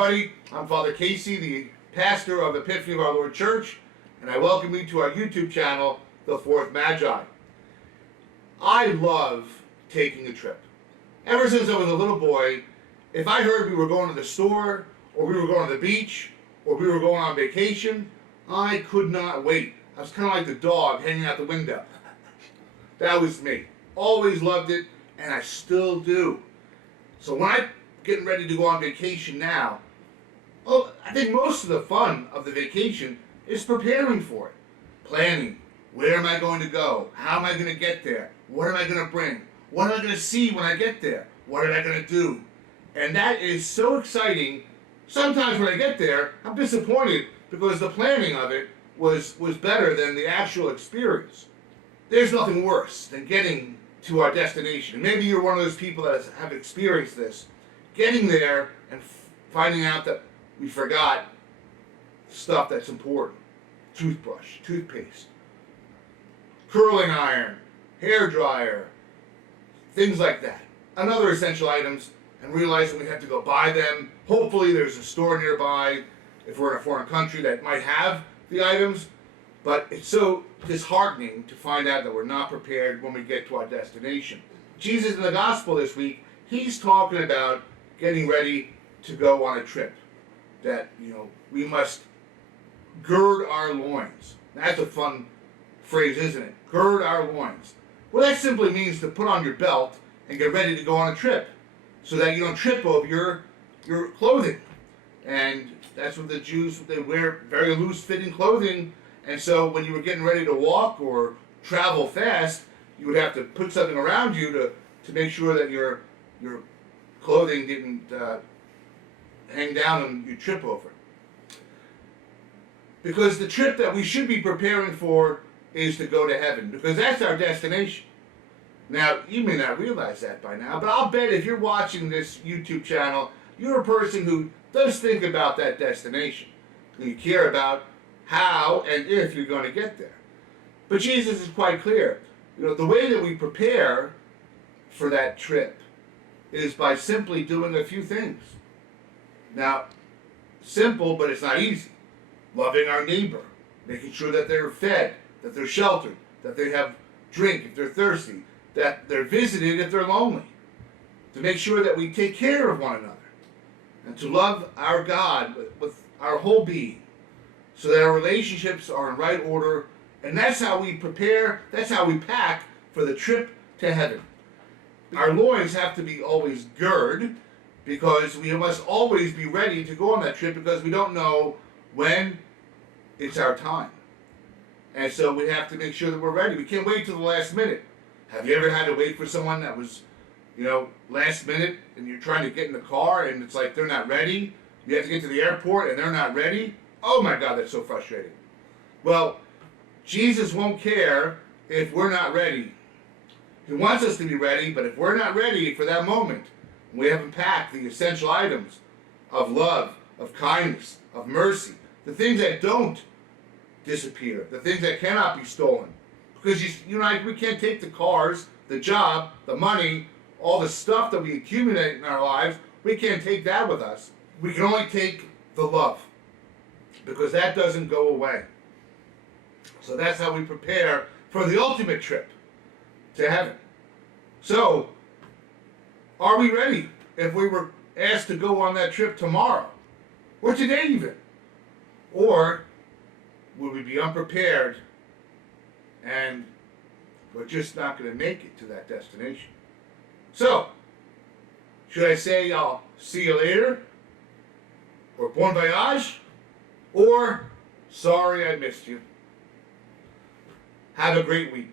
everybody. I'm Father Casey, the pastor of Epiphany of Our Lord Church, and I welcome you to our YouTube channel, The Fourth Magi. I love taking a trip. Ever since I was a little boy, if I heard we were going to the store, or we were going to the beach, or we were going on vacation, I could not wait. I was kind of like the dog hanging out the window. That was me. Always loved it, and I still do. So when I'm getting ready to go on vacation now, I think most of the fun of the vacation is preparing for it. Planning. Where am I going to go? How am I going to get there? What am I going to bring? What am I going to see when I get there? What am I going to do? And that is so exciting. Sometimes when I get there, I'm disappointed because the planning of it was better than the actual experience. There's nothing worse than getting to our destination. Maybe you're one of those people that have experienced this. Getting there and finding out that we forgot stuff that's important. Toothbrush, toothpaste, curling iron, hair dryer, things like that. And other essential items, and realizing we have to go buy them. Hopefully there's a store nearby, if we're in a foreign country, that might have the items. But it's so disheartening to find out that we're not prepared when we get to our destination. Jesus in the gospel this week, he's talking about getting ready to go on a trip. That, we must gird our loins. That's a fun phrase, isn't it? Gird our loins. Well, that simply means to put on your belt and get ready to go on a trip so that you don't trip over your clothing. And that's what the Jews, they wear very loose-fitting clothing. And so when you were getting ready to walk or travel fast, you would have to put something around you to make sure that your clothing didn't hang down and you trip over it. Because the trip that we should be preparing for is to go to heaven, because that's our destination. Now, you may not realize that by now, but I'll bet if you're watching this YouTube channel, you're a person who does think about that destination. You care about how and if you're going to get there. But Jesus is quite clear. The way that we prepare for that trip is by simply doing a few things. Now, simple, but it's not easy. Loving our neighbor, making sure that they're fed, that they're sheltered, that they have drink if they're thirsty, that they're visited if they're lonely. To make sure that we take care of one another. And to love our God with our whole being, so that our relationships are in right order. And that's how we prepare, that's how we pack for the trip to heaven. Our loins have to be always girded, because we must always be ready to go on that trip, because we don't know when it's our time. And so we have to make sure that we're ready. We can't wait till the last minute. Have you ever had to wait for someone that was, last minute, and you're trying to get in the car and it's like they're not ready? You have to get to the airport and they're not ready? Oh my God, that's so frustrating. Well, Jesus won't care if we're not ready. He wants us to be ready, but if we're not ready for that moment, we haven't packed the essential items of love, of kindness, of mercy, the things that don't disappear, the things that cannot be stolen. Because we can't take the cars, the job, the money, all the stuff that we accumulate in our lives, we can't take that with us. We can only take the love, because that doesn't go away. So that's how we prepare for the ultimate trip to heaven. So, are we ready if we were asked to go on that trip tomorrow? Or today even? Or will we be unprepared and we're just not going to make it to that destination? So, should I say I'll see you later? Or bon voyage? Or sorry I missed you? Have a great week.